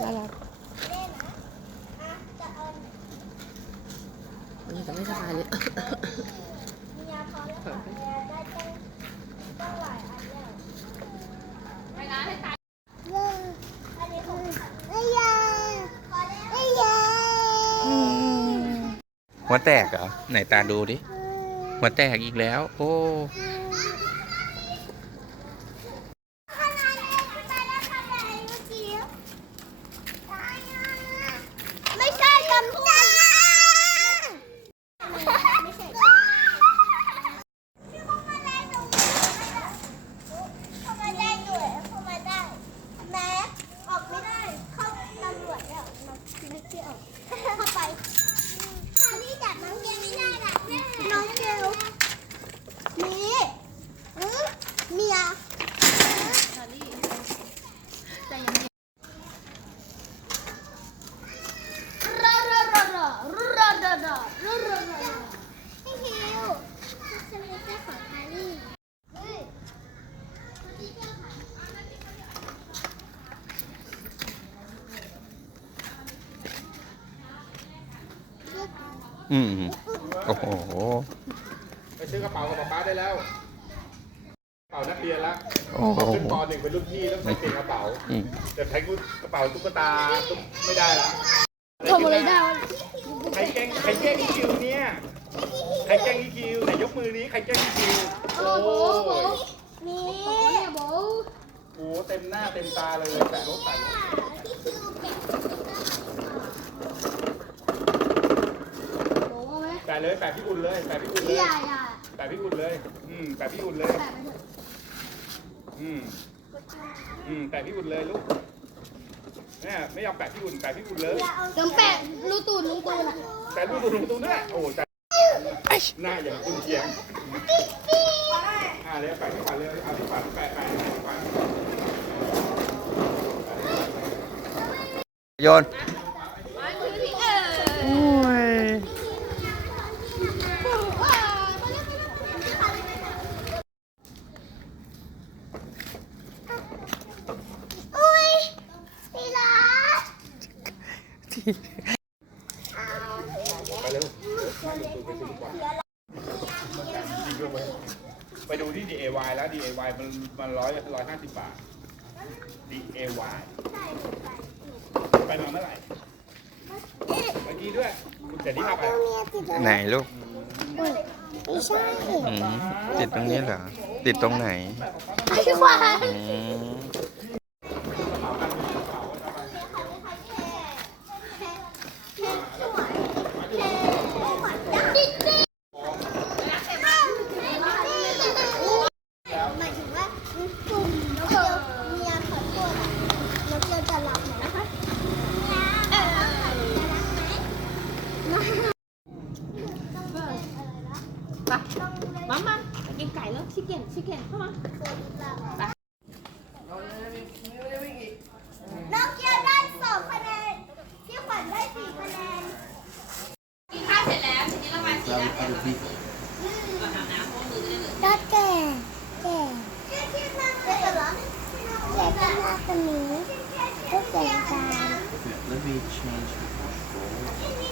น่ารักมันจะไม่สบายเลยหัวแตกเหรอ ไหนตาดูดิ หัวแตกอีกแล้ว โอ้ Yeah. อืมโอ้โหไปซื้อกระเป๋ากับป้าได้แล้ว กระเป๋านักเรียนละโอ้ขึ้นปอหนึ่งเป็นรุ่นพี่แล้วงใส่เป็นกระเป๋าแต่ใช้กระเป๋าตุ๊กตาไม่ได้ละทำอะไรได้ใครแกงใครแกงอีคิวเนี่ยใครแกงอีคิวไหนยกมือนี้ใครแกงอีคิวโอ้โหนี่โอ้โหเต็มหน้าเต็มตาเลยแต่รถไฟลยแปะพี่อุ่นเลยแปะพี่อุ่นเลยแปะพี่อุ่นเลยอืมแปะพี่อุ่นเลยอืมอืมแปะพี่อุ่นเลยลูกเนี่ยไม่อยากแปะพี่อุ่นแปะพี่อุ่นเลยเดี๋ยวแปะลูตูนลูตูนอะแปะลูตูนลูตูนเนี่ยโอ้แต่ไอ้น่าอย่างตุณเทียงปิ๊าเลยแปะที่ฝันเลยอาที่ฝนแปะแปะโยนไปดูที่ DAY แล้ว DAY มันมันร้อยร้อยห้าสิบบาท DAY ไปมาเมื่อไหร่เมื่อกี้ด้วยคุณที่มาไปไหนลูกติดตรงนี้เหรอ ติดตรงไหนอืมมามากินไก่แล้ว ชิเก็นชิเก็นเข้ามาน้องเกียวได้สองคะแนน พี่ขวัญได้สี่คะแนน กินข้าวเสร็จแล้ว ทีนี้เรามาสีแล้วเอาน้ำพ่อมือได้เลยได้ Look okay, Let me change my control.